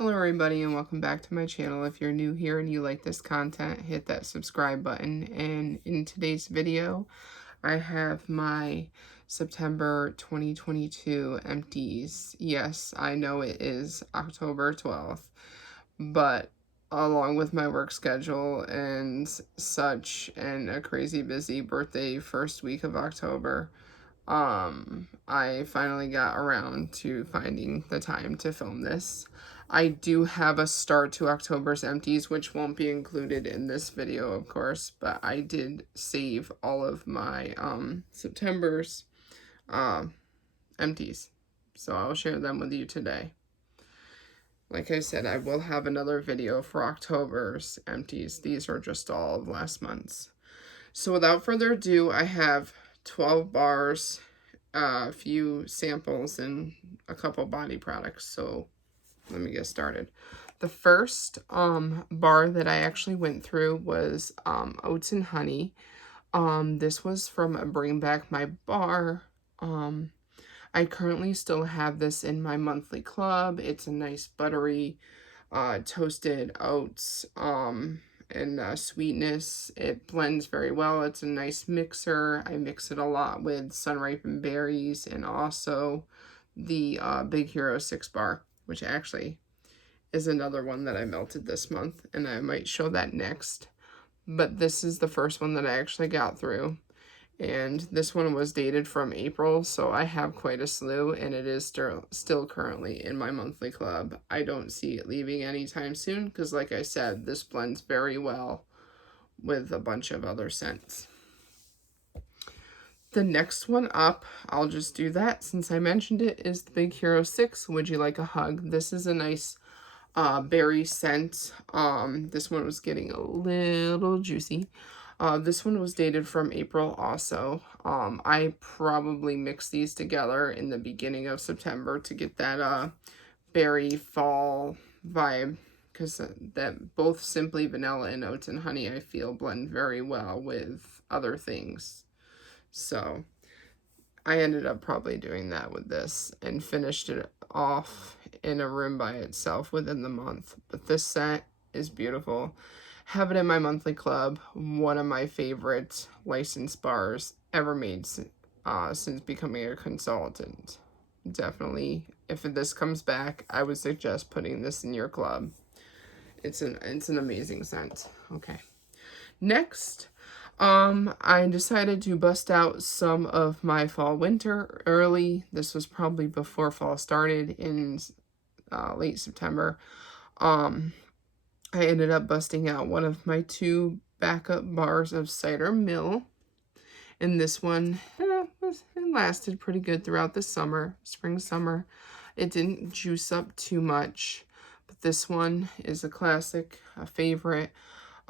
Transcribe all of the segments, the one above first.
Hello everybody and welcome back to my channel. If you're new here and you like this content, hit that subscribe button. And in today's video, I have my September 2022 empties. Yes, I know it is October 12th, but along with my work schedule and such and a crazy busy birthday first week of October, I finally got around to finding the time to film this. I do have a start to October's empties, which won't be included in this video, of course, but I did save all of my September's empties, so I'll share them with you today. Like I said, I will have another video for October's empties. These are just all of last month's. So without further ado, I have 12 bars, a few samples, and a couple body products. So let me get started. The first bar that I actually went through was Oats and Honey. This was from Bring Back My Bar. I currently still have this in my monthly club. It's a nice buttery toasted oats and sweetness. It blends very well. It's a nice mixer. I mix it a lot with sun-ripened berries and also the Big Hero 6 bar, which actually is another one that I melted this month, and I might show that next. But this is the first one that I actually got through. And this one was dated from April, so I have quite a slew, and it is still currently in my monthly club. I don't see it leaving anytime soon, because like I said, this blends very well with a bunch of other scents. The next one up, I'll just do that since I mentioned it, is the Big Hero 6, Would You Like a Hug? This is a nice berry scent. This one was getting a little juicy. This one was dated from April also. I probably mixed these together in the beginning of September to get that berry fall vibe, because that both Simply Vanilla and Oats and Honey I feel blend very well with other things. So I ended up probably doing that with this and finished it off in a room by itself within the month. But this scent is beautiful. Have it in my monthly club. One of my favorite licensed bars ever made since becoming a consultant. Definitely, if this comes back, I would suggest putting this in your club. It's an amazing scent. Okay. Next, I decided to bust out some of my fall winter early. This was probably before fall started in late September. I ended up busting out one of my 2 backup bars of Cider Mill. And this one, it lasted pretty good throughout the summer, spring, summer. It didn't juice up too much, but this one is a classic, a favorite.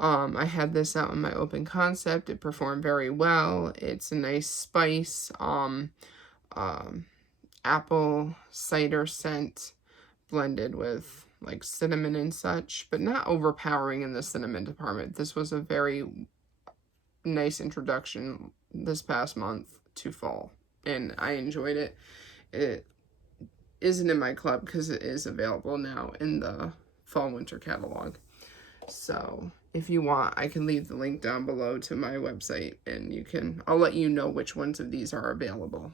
I had this out in my open concept. It performed very well. It's a nice spice, apple cider scent blended with like cinnamon and such, but not overpowering in the cinnamon department. This was a very nice introduction this past month to fall, and I enjoyed it. It isn't in my club because it is available now in the fall winter catalog. So if you want, I can leave the link down below to my website, and I'll let you know which ones of these are available.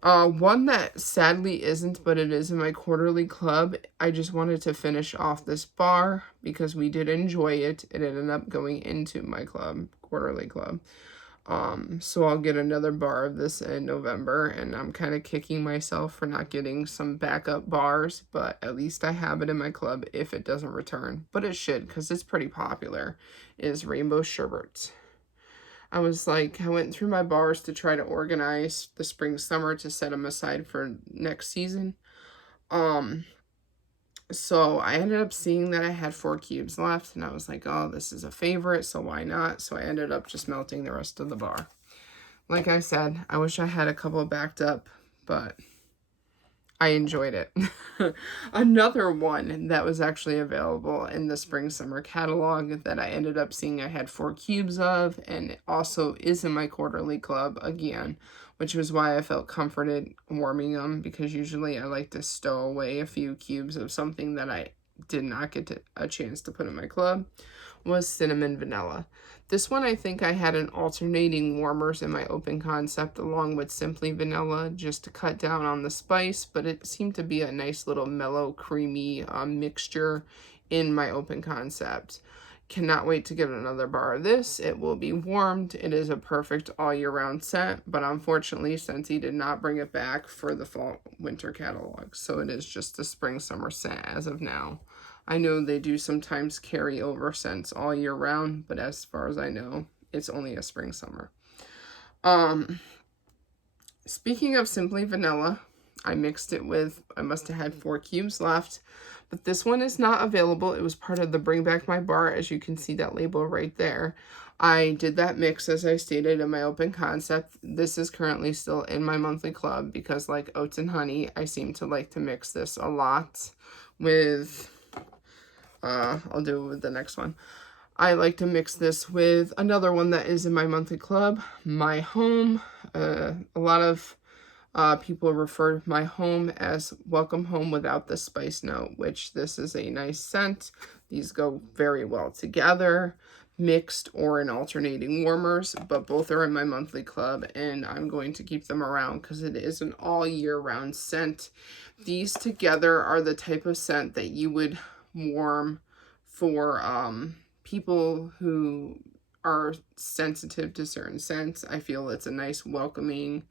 One that sadly isn't, but it is in my quarterly club. I just wanted to finish off this bar because we did enjoy it. It ended up going into my club, quarterly club. So I'll get another bar of this in November, and I'm kind of kicking myself for not getting some backup bars, but at least I have it in my club if it doesn't return. But it should, because it's pretty popular, is Rainbow Sherbet. I went through my bars to try to organize the spring, summer to set them aside for next season. So I ended up seeing that I had 4 cubes left, and I was like, oh, this is a favorite, so why not? So I ended up just melting the rest of the bar. Like I said, I wish I had a couple backed up, but I enjoyed it. Another one that was actually available in the spring summer catalog that I ended up seeing I had 4 cubes of, and it also is in my quarterly club again, which was why I felt comforted warming them, because usually I like to stow away a few cubes of something that I did not get a chance to put in my club was Cinnamon Vanilla. This one I think I had an alternating warmers in my open concept along with Simply Vanilla just to cut down on the spice, but it seemed to be a nice little mellow creamy mixture in my open concept. Cannot wait to get another bar of this. It will be warmed. It is a perfect all year round scent, but unfortunately Scentsy did not bring it back for the fall winter catalog, so it is just a spring summer scent as of now. I know they do sometimes carry over scents all year round, but as far as I know, it's only a spring summer. Speaking of Simply Vanilla, I mixed it with, I must have had 4 cubes left, but this one is not available. It was part of the Bring Back My Bar, as you can see that label right there. I did that mix as I stated in my open concept. This is currently still in my monthly club because like oats and honey, I seem to like to mix this a lot with, I'll do it with the next one. I like to mix this with another one that is in my monthly club, My Home. A lot of people refer to My Home as Welcome Home without the spice note, which this is a nice scent. These go very well together, mixed or in alternating warmers, but both are in my monthly club and I'm going to keep them around because it is an all year round scent. These together are the type of scent that you would warm for people who are sensitive to certain scents. I feel it's a nice welcoming,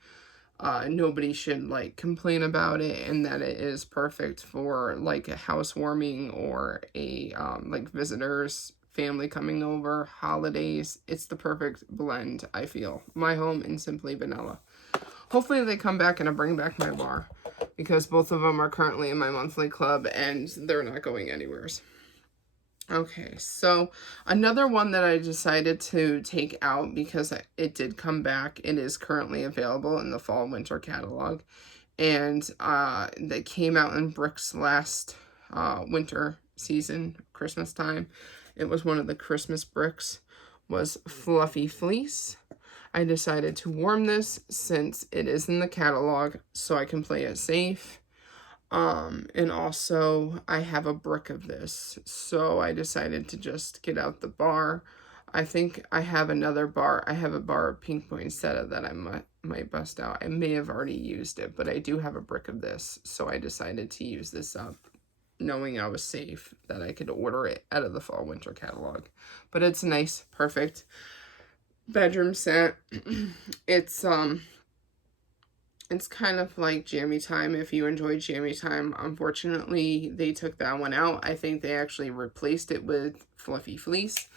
nobody should like complain about it, and that it is perfect for like a housewarming or a like visitors, family coming over, holidays. It's the perfect blend, I feel. My Home and Simply Vanilla. Hopefully they come back and I bring back my bar because both of them are currently in my monthly club and they're not going anywhere. Okay, so another one that I decided to take out because it did come back. It is currently available in the fall winter catalog, and they came out in bricks last winter season, Christmas time. It was one of the Christmas bricks, was Fluffy Fleece. I decided to warm this since it is in the catalog so I can play it safe. And also I have a brick of this, so I decided to just get out the bar. I think I have another bar. I have a bar of pink poinsettia that I might bust out. I may have already used it, but I do have a brick of this, so I decided to use this up, knowing I was safe, that I could order it out of the fall winter catalog. But it's a nice, perfect bedroom scent. It's kind of like Jammy Time if you enjoy Jammy Time. Unfortunately, they took that one out. I think they actually replaced it with Fluffy Fleece.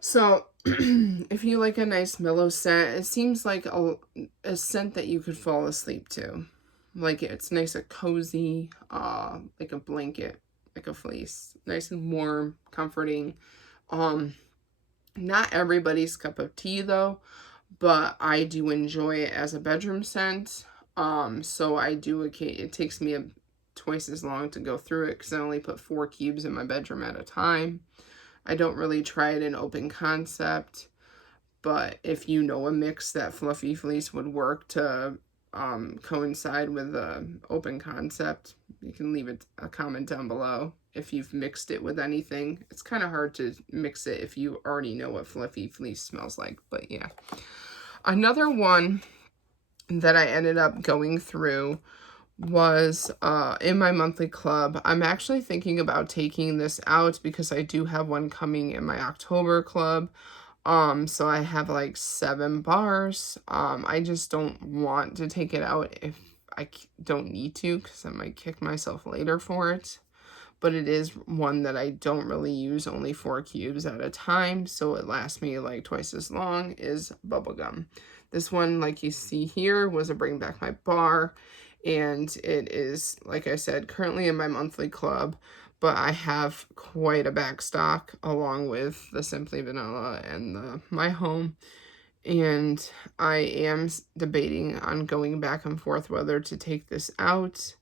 So, if you like a nice mellow scent, it seems like a scent that you could fall asleep to. Like, it's nice and cozy, like a blanket, like a fleece. Nice and warm, comforting. Not everybody's cup of tea, though, but I do enjoy it as a bedroom scent. So I do, it takes me twice as long to go through it because I only put 4 cubes in my bedroom at a time. I don't really try it in open concept, but if you know a mix that Fluffy Fleece would work to coincide with the open concept, you can leave a comment down below if you've mixed it with anything. It's kind of hard to mix it if you already know what Fluffy Fleece smells like, but yeah. Another one that I ended up going through was in my monthly club. I'm actually thinking about taking this out because I do have one coming in my October club. So I have like 7 bars. I just don't want to take it out if I don't need to because I might kick myself later for it. But it is one that I don't really use, only 4 cubes at a time, so it lasts me like twice as long, is Bubblegum. This one, like you see here, was a Bring Back My Bar, and it is, like I said, currently in my monthly club, but I have quite a back stock along with the Simply Vanilla and the My Home, and I am debating on going back and forth whether to take this out.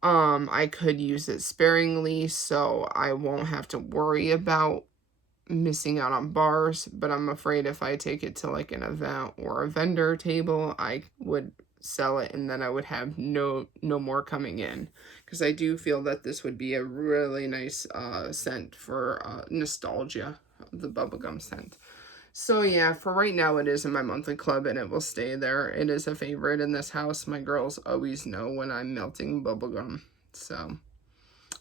I could use it sparingly, so I won't have to worry about missing out on bars, but I'm afraid if I take it to like an event or a vendor table, I would sell it, and then I would have no more coming in, because I do feel that this would be a really nice scent for nostalgia, the bubblegum scent. So yeah, for right now it is in my monthly club, and it will stay there. It is a favorite in this house. My girls always know when I'm melting bubblegum, so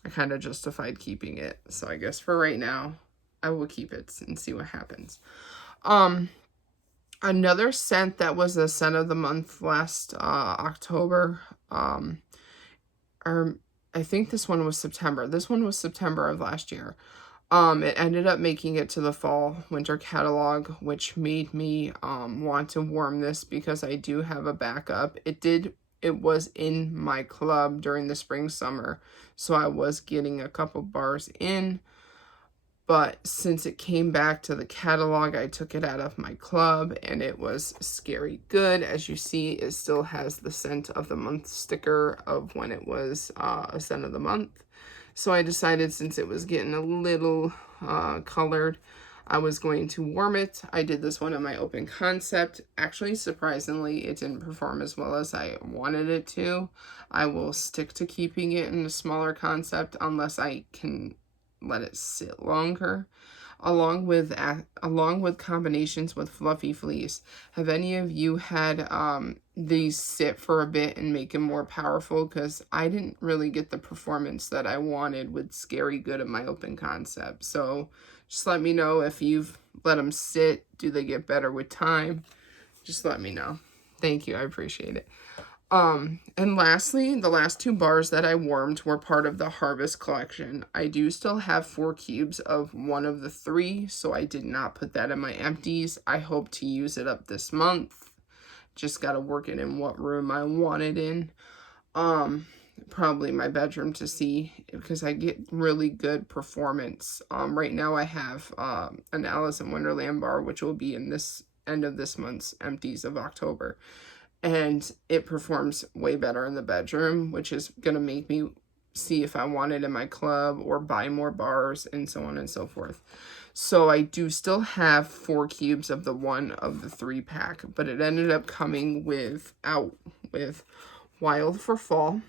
I kind of justified keeping it. So I guess for right now, I will keep it and see what happens. Another scent that was the scent of the month last October, or I think this one was September. This one was September of last year. It ended up making it to the fall winter catalog, which made me want to warm this because I do have a backup. It was in my club during the spring summer, so I was getting a couple bars in. But since it came back to the catalog, I took it out of my club, and it was scary good. As you see, it still has the scent of the month sticker of when it was a scent of the month. So I decided, since it was getting a little colored, I was going to warm it. I did this one in my open concept. Actually, surprisingly, it didn't perform as well as I wanted it to. I will stick to keeping it in a smaller concept unless I can let it sit longer, along with combinations with fluffy fleece. Have any of you had these sit for a bit and make them more powerful? Because I didn't really get the performance that I wanted with Scary Good in my open concept. So just let me know if you've let them sit. Do they get better with time? Just let me know. Thank you. I appreciate it. And lastly, the last 2 bars that I warmed were part of the Harvest collection. I do still have 4 cubes of one of the 3, so I did not put that in my empties. I hope to use it up this month. Just got to work it in what room I want it in. Probably my bedroom to see, because I get really good performance. Right now I have an Alice in Wonderland bar, which will be in this end of this month's empties of October. And it performs way better in the bedroom, which is going to make me see if I want it in my club or buy more bars and so on and so forth. So I do still have 4 cubes of the one of the 3 pack, but it ended up coming with Wild for Fall.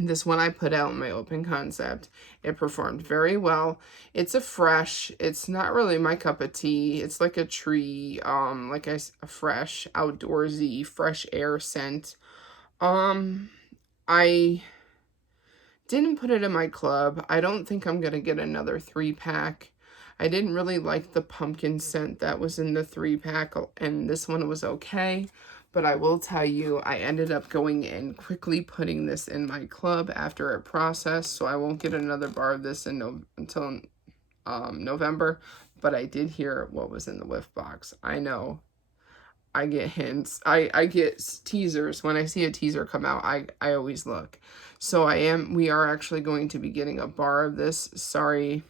This one I put out in my open concept. It performed very well. It's a fresh, it's not really my cup of tea. It's like a tree, like a fresh, outdoorsy, fresh air scent. I didn't put it in my club. I don't think I'm going to get another 3-pack. I didn't really like the pumpkin scent that was in the 3-pack, and this one was okay. But I will tell you, I ended up going and quickly putting this in my club after it processed, so I won't get another bar of this until November. But I did hear what was in the whiff box. I know. I get hints. I get teasers. When I see a teaser come out, I always look. So we are actually going to be getting a bar of this. Sorry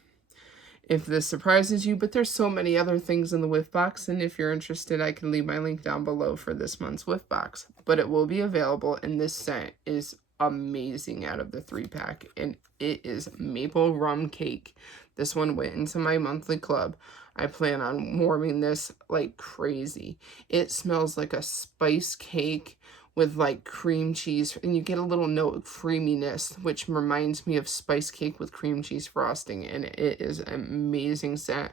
if this surprises you, but there's so many other things in the whiff box, and if you're interested, I can leave my link down below for this month's whiff box. But it will be available, and this scent is amazing out of the 3-pack, and it is Maple Rum Cake. This one went into my monthly club. I plan on warming this like crazy. It smells like a spice cake with like cream cheese, and you get a little note of creaminess, which reminds me of spice cake with cream cheese frosting, and it is an amazing scent.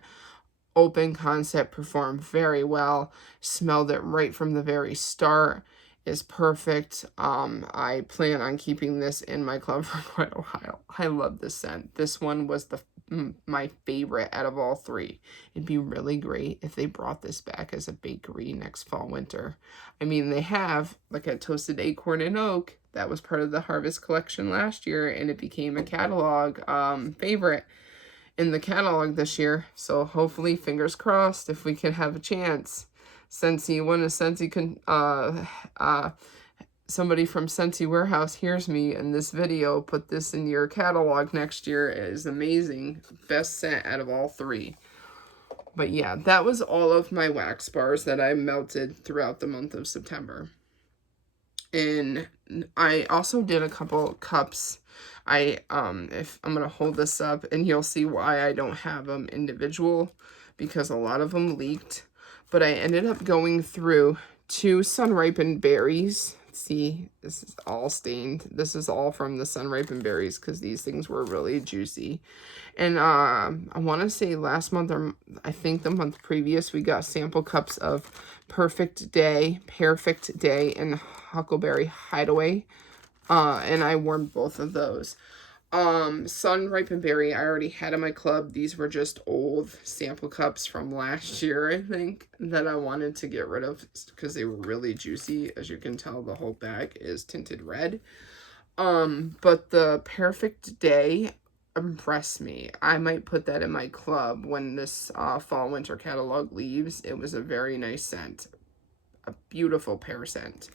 Open concept, performed very well. Smelled it right from the very start. Is perfect. I plan on keeping this in my club for quite a while. I love this scent. This one was my favorite out of all 3. It'd be really great if they brought this back as a bakery next fall winter. I mean, they have like a Toasted Acorn and Oak that was part of the Harvest collection last year, and it became a catalog favorite in the catalog this year. So hopefully, fingers crossed, if we can have a chance. Scentsy, when a Scentsy somebody from Scentsy Warehouse hears me in this video, put this in your catalog next year. It is amazing. Best scent out of all 3. But yeah, that was all of my wax bars that I melted throughout the month of September. And I also did a couple cups. If I'm going to hold this up, and you'll see why I don't have them individual, because a lot of them leaked. But I ended up going through 2 sun-ripened berries, See, this is all stained. This is all from the sun-ripened berries because these things were really juicy. And I want to say last month, or I think the month previous, we got sample cups of Perfect Day, and Huckleberry Hideaway. And I warmed both of those. Sun Ripened Berry, I already had in my club. These were just old sample cups from last year, I think, that I wanted to get rid of because they were really juicy. As you can tell, the whole bag is tinted red. But the Perfect Day impressed me. I might put that in my club when this fall winter catalog leaves. It was a very nice scent. A beautiful pear scent.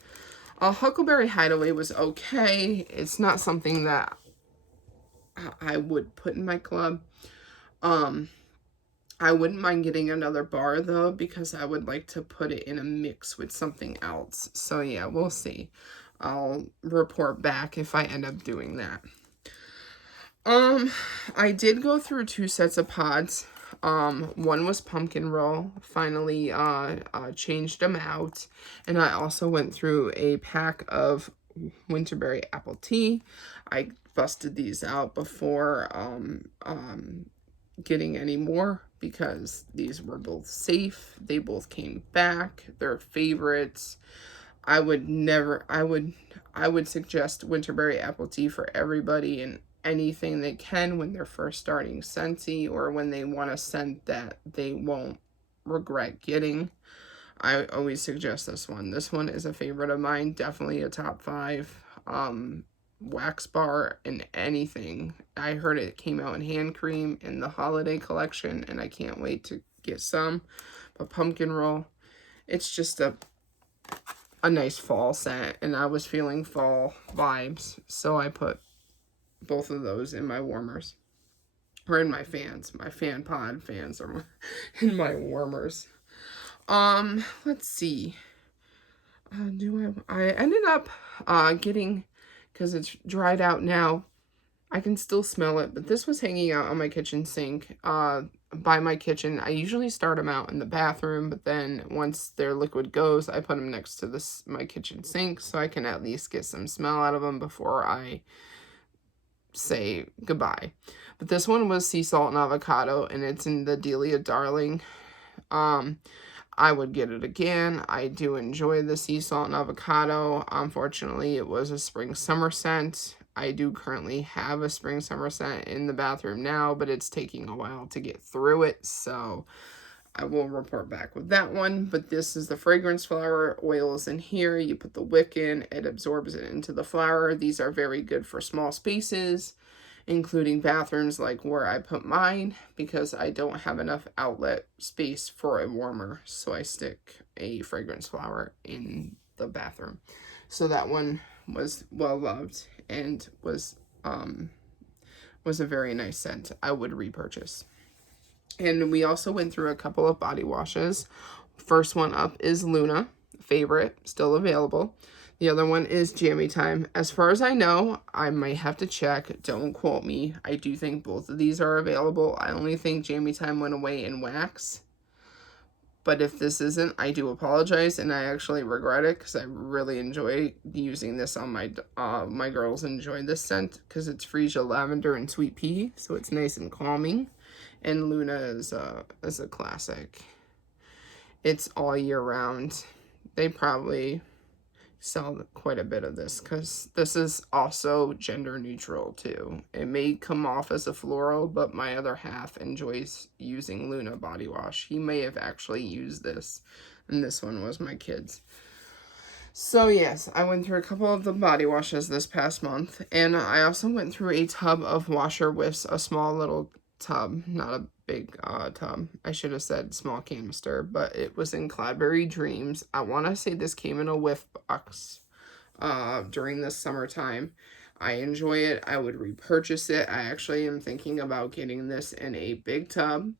Huckleberry Hideaway was okay. It's not something that I would put in my club. I wouldn't mind getting another bar though, because I would like to put it in a mix with something else. So yeah, we'll see. I'll report back if I end up doing that. I did go through 2 sets of pods. One was pumpkin roll. Finally, changed them out. And I also went through a pack of winterberry apple tea. I busted these out before, getting any more because these were both safe. They both came back. They're favorites. I would suggest winterberry apple tea for everybody and anything they can when they're first starting Scentsy or when they want a scent that they won't regret getting. I always suggest this one. This one is a favorite of mine. Definitely a top 5. Wax bar and anything. I heard it came out in hand cream in the holiday collection and I can't wait to get some. But pumpkin roll, it's just a nice fall scent and I was feeling fall vibes, so I put both of those in my warmers, or in my fans. My fan pod fans are in my warmers. Let's see. I ended up getting, because it's dried out now, I can still smell it, but this was hanging out on my kitchen sink by my kitchen. I usually start them out in the bathroom, but then once their liquid goes, I put them next to my kitchen sink so I can at least get some smell out of them before I say goodbye. But this one was sea salt and avocado, and it's in the Delia Darling. I would get it again. I do enjoy the sea salt and avocado. Unfortunately, it was a spring summer scent. I do currently have a spring summer scent in the bathroom now, but it's taking a while to get through it, so I will report back with that one. But this is the fragrance flower. Oil is in here. You put the wick in, it absorbs it into the flower. These are very good for small spaces, including bathrooms like where I put mine, because I don't have enough outlet space for a warmer, so I stick a fragrance flower in the bathroom. So that one was well loved and was a very nice scent. I would repurchase. And we also went through a couple of body washes. First one up is Luna, favorite, still available. The other one is Jammy Time. As far as I know, I might have to check. Don't quote me. I do think both of these are available. I only think Jammy Time went away in wax. But if this isn't, I do apologize, and I actually regret it because I really enjoy using this on my girls enjoy this scent because it's freesia, lavender, and sweet pea, so it's nice and calming. And Luna is a classic. It's all year round. They probably sell quite a bit of this because this is also gender neutral too. It may come off as a floral, but my other half enjoys using Luna body wash. He may have actually used this, and this one was my kid's. So yes, I went through a couple of the body washes this past month, and I also went through a tub of washer whiffs, a small little tub, not a big tub. I should have said small canister, but it was in Cloudberry Dreams. I want to say this came in a whiff box during the summertime. I enjoy it. I would repurchase it. I actually am thinking about getting this in a big tub.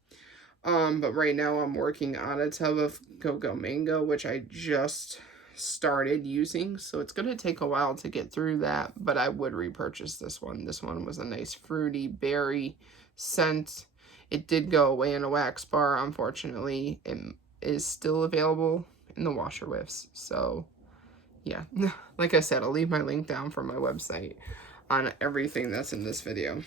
But right now I'm working on a tub of Cocoa Mango, which I just started using, so it's going to take a while to get through that, but I would repurchase this one. This one was a nice fruity berry scent. It did go away in a wax bar, unfortunately. It is still available in the washer whiffs, so yeah, like I said, I'll leave my link down from my website on everything that's in this video.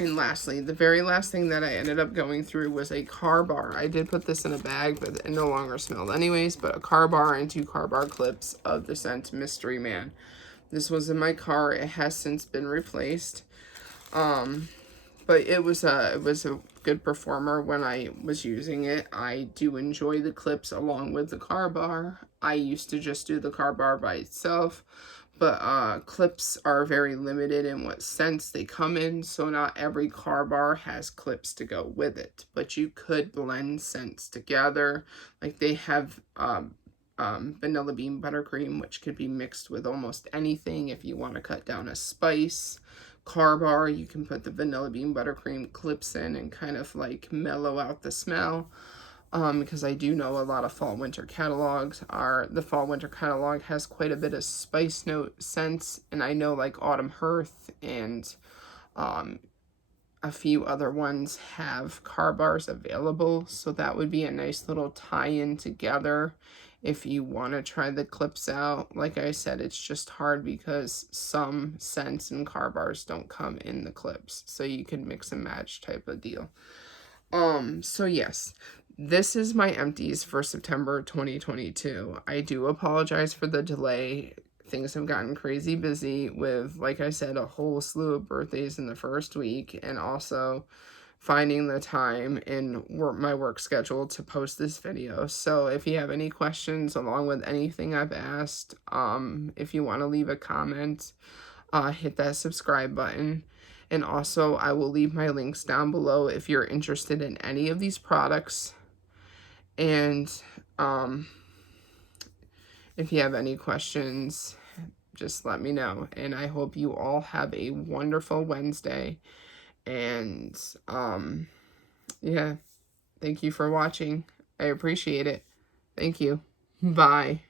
And lastly, the very last thing that I ended up going through was a car bar. I did put this in a bag, but it no longer smelled anyways, but a car bar and 2 car bar clips of the scent Mystery Man. This was in my car. It has since been replaced. But it was a good performer when I was using it. I do enjoy the clips along with the car bar. I used to just do the car bar by itself, but clips are very limited in what scents they come in, so not every car bar has clips to go with it. But you could blend scents together. Like they have vanilla bean buttercream, which could be mixed with almost anything. If you want to cut down a spice car bar, you can put the vanilla bean buttercream clips in and kind of like mellow out the smell. Because I do know a lot of fall winter catalogs the fall winter catalog has quite a bit of spice note scents, and I know like Autumn Hearth and a few other ones have car bars available, so that would be a nice little tie-in together if you want to try the clips out. Like I said, it's just hard because some scents and car bars don't come in the clips, so you can mix and match type of deal. So yes, this is my empties for September 2022. I do apologize for the delay. Things have gotten crazy busy with, like I said, a whole slew of birthdays in the first week, and also finding the time in my work schedule to post this video. So if you have any questions along with anything I've asked, if you want to leave a comment, hit that subscribe button. And also, I will leave my links down below if you're interested in any of these products. And if you have any questions, just let me know. And I hope you all have a wonderful Wednesday. And yeah, thank you for watching. I appreciate it. Thank you. Bye.